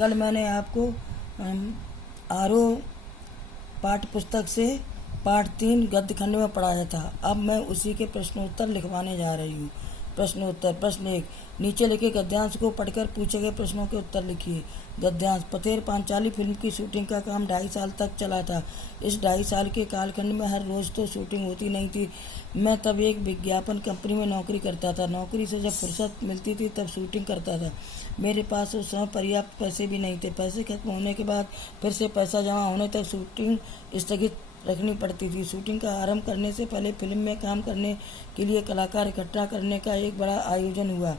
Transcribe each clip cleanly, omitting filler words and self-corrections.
कल मैंने आपको आरो पाठ्य पुस्तक से पाठ 3 गद्य खंड में पढ़ाया था। अब मैं उसी के प्रश्नोत्तर लिखवाने जा रही हूँ। प्रश्नोत्तर। प्रश्न 1, नीचे लिखे गद्यांश को पढ़कर पूछे गए प्रश्नों के उत्तर लिखिए। गद्यांश। पथेर पांचाली फिल्म की शूटिंग का काम 2.5 साल तक चला था। इस 2.5 साल के कालखंड में हर रोज तो शूटिंग होती नहीं थी। मैं तब एक विज्ञापन कंपनी में नौकरी करता था। नौकरी से जब फुर्सत मिलती थी तब शूटिंग करता था। मेरे पास उस समय पर्याप्त पैसे भी नहीं थे। पैसे खत्म होने के बाद फिर से पैसा जमा होने तक शूटिंग स्थगित रखनी पड़ती थी। शूटिंग का आरंभ करने से पहले फिल्म में काम करने के लिए कलाकार इकट्ठा करने का एक बड़ा आयोजन हुआ।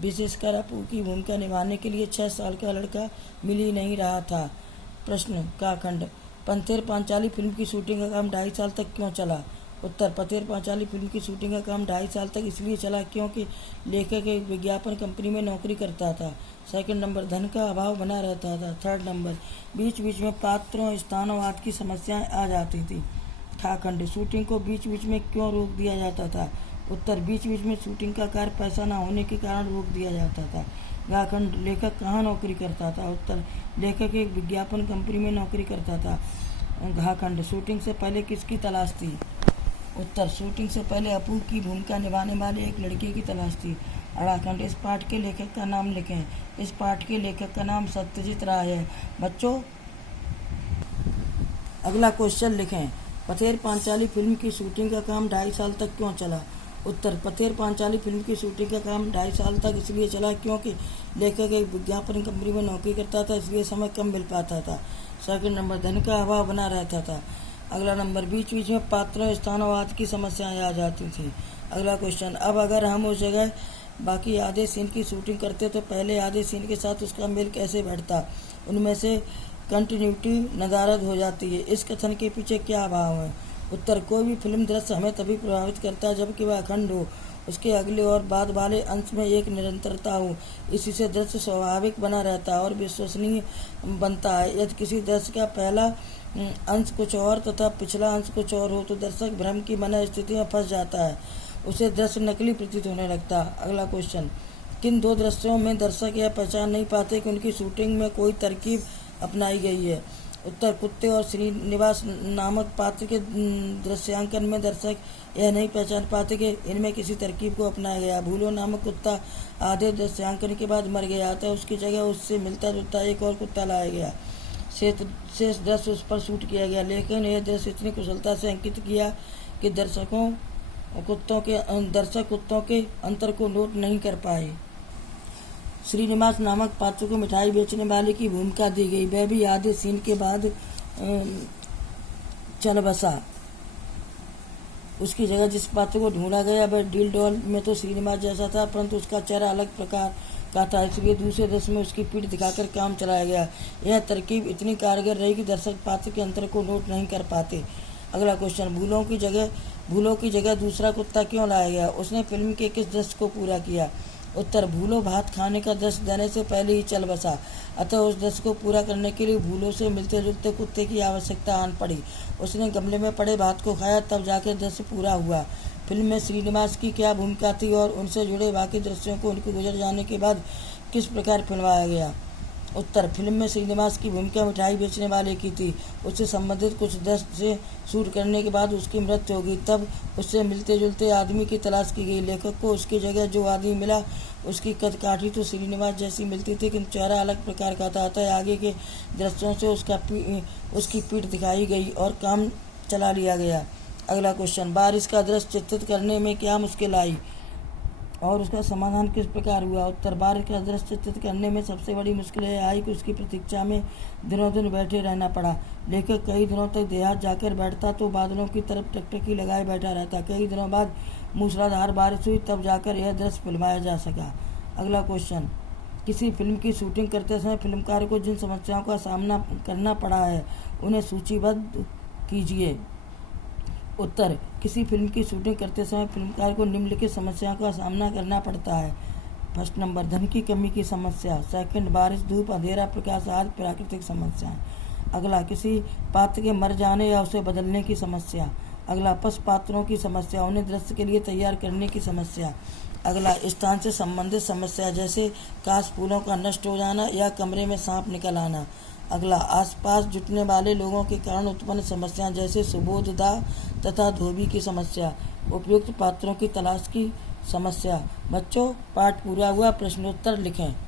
विशेषकर अपू की भूमिका निभाने के लिए 6 साल का लड़का मिल ही नहीं रहा था। प्रश्न का खंड। पथेर पांचाली फिल्म की शूटिंग का काम 2.5 साल तक क्यों चला? उत्तर। पथेर पांचाली फिल्म की शूटिंग का काम 2.5 साल तक इसलिए चला क्योंकि लेखक एक विज्ञापन कंपनी में नौकरी करता था। सेकंड नंबर, धन का अभाव बना रहता था। थर्ड नंबर, बीच बीच में पात्रों स्थानवाद की समस्याएं आ जाती थी। खाखंड। शूटिंग को बीच बीच में क्यों रोक दिया जाता था? उत्तर। बीच बीच में शूटिंग का कार्य पैसा न होने के कारण रोक दिया जाता था। गाखंड। लेखक कहाँ नौकरी करता था? उत्तर। लेखक एक विज्ञापन कंपनी में नौकरी करता था। घाखंड। शूटिंग से पहले किसकी तलाश थी? उत्तर। शूटिंग से पहले अपू की भूमिका निभाने वाले एक लड़के की तलाश थी। अड़ाखंड। इस पाठ के लेखक का नाम लिखें। इस पाठ के लेखक का नाम सत्यजीत राय है। बच्चों, अगला क्वेश्चन लिखें। पथेर पांचाली फिल्म की शूटिंग का काम 2.5 साल तक क्यों चला? उत्तर। पथेर पांचाली फिल्म की शूटिंग का काम 2.5 साल तक इसलिए चला क्योंकि लेखक एक विज्ञापन कंपनी में नौकरी करता था, इसलिए समय कम मिल पाता था। सेकंड नंबर, धन का अभाव बना रहता था। अगला नंबर, बीच बीच में पात्रों स्थानवाद की समस्याएं आ जाती थी। अगला क्वेश्चन, अब अगर हम उस जगह बाकी आधे सीन की शूटिंग करते तो पहले आधे सीन के साथ उसका मेल कैसे बैठता? उनमें से कंटिन्यूटी नदारद हो जाती है। इस कथन के पीछे क्या भाव है? उत्तर। कोई भी फिल्म दृश्य हमें तभी प्रभावित करता है जबकि वह अखंड हो, उसके अगले और बाद वाले अंश में एक निरंतरता हो। इसी से दृश्य स्वाभाविक बना रहता है और विश्वसनीय बनता है। यदि किसी दृश्य का पहला अंश कुछ और तथा पिछला अंश कुछ और हो तो दर्शक भ्रम की मन स्थिति में फंस जाता है, उसे दृश्य नकली प्रतीत होने लगता है। अगला क्वेश्चन, किन 2 दृश्यों में दर्शक यह पहचान नहीं पाते कि उनकी शूटिंग में कोई तरकीब अपनाई गई है? उत्तर। कुत्ते और श्रीनिवास नामक पात्र के दृश्यांकन में दर्शक यह नहीं पहचान पाते कि इनमें किसी तरकीब को अपनाया गया। भूलो नामक कुत्ता आधे दृश्यांकन के बाद मर गया था, उसकी जगह उससे मिलता जुलता एक और कुत्ता लाया गया। शेष दृश्य उस पर शूट किया गया, लेकिन यह दृश्य इतनी कुशलता से अंकित किया कि दर्शक कुत्तों के अंतर को नोट नहीं कर पाए। श्रीनिवास नामक पात्र को मिठाई बेचने वाले की भूमिका दी गई, वह भी आधे सीन के बाद चल बसा। उसकी जगह जिस पात्र को ढूंढा गया वह डील डॉल में तो श्रीनिवास जैसा था, परंतु उसका चेहरा अलग प्रकार का था, इसलिए दूसरे दृश्य में उसकी पीठ दिखाकर काम चलाया गया। यह तरकीब इतनी कारगर रही कि दर्शक पात्र के अंतर को नोट नहीं कर पाते। अगला क्वेश्चन, भूलों की जगह दूसरा कुत्ता क्यों लाया गया? उसने फिल्म के किस दृश्य को पूरा किया? उत्तर। भूलो भात खाने का दृश्य देने से पहले ही चल बसा, अतः उस दृश्य को पूरा करने के लिए भूलों से मिलते जुलते कुत्ते की आवश्यकता आन पड़ी। उसने गमले में पड़े भात को खाया, तब जाकर दृश्य पूरा हुआ। फिल्म में श्रीनिवास की क्या भूमिका थी और उनसे जुड़े बाकी दृश्यों को उनके गुजर जाने के बाद किस प्रकार फिल्माया गया? उत्तर। फिल्म में श्रीनिवास की भूमिका मिठाई बेचने वाले की थी। उससे संबंधित कुछ दृश्य से शूट करने के बाद उसकी मृत्यु हो गई, तब उससे मिलते जुलते आदमी की तलाश की गई। लेखक को उसकी जगह जो आदमी मिला उसकी कदकाठी तो श्रीनिवास जैसी मिलती थी, किंतु चेहरा अलग प्रकार का था, अतः आगे के दृश्यों से उसकी पीठ दिखाई गई और काम चला लिया गया। अगला क्वेश्चन, बारिश का दृश्य चित्रित करने में क्या मुश्किल आई और उसका समाधान किस प्रकार हुआ? उत्तर। बारिश का दृश्य चित्रित करने में सबसे बड़ी मुश्किल यह आई कि उसकी प्रतीक्षा में दिनों दिन बैठे रहना पड़ा। लेखक कई दिनों तक देहात जाकर बैठता तो बादलों की तरफ टकटकी लगाए बैठा रहता। कई दिनों बाद मूसलाधार बारिश हुई, तब जाकर यह दृश्य फिल्माया जा सका। अगला क्वेश्चन, किसी फिल्म की शूटिंग करते समय फिल्मकार को जिन समस्याओं का सामना करना पड़ा है उन्हें सूचीबद्ध कीजिए। उत्तर। किसी फिल्म की शूटिंग करते समय फिल्मकार को निम्नलिखित समस्याओं का सामना करना पड़ता है। फर्स्ट नंबर, धन की कमी की समस्या। सेकंड, बारिश, धूप, अंधेरा, प्रकाश आदि प्राकृतिक समस्याएं। अगला, किसी पात्र के मर जाने या उसे बदलने की समस्या। अगला, पशु पात्रों की समस्या, उन्हें दृश्य के लिए तैयार करने की समस्या। अगला, स्थान से संबंधित समस्या जैसे काश फूलों का नष्ट हो जाना या कमरे में सांप निकल आना। अगला, आसपास जुटने वाले लोगों के कारण उत्पन्न समस्याएं जैसे सुबोधदाह तथा धोबी की समस्या। उपयुक्त पात्रों की तलाश की समस्या। बच्चों, पाठ पूरा हुआ। प्रश्नोत्तर लिखें।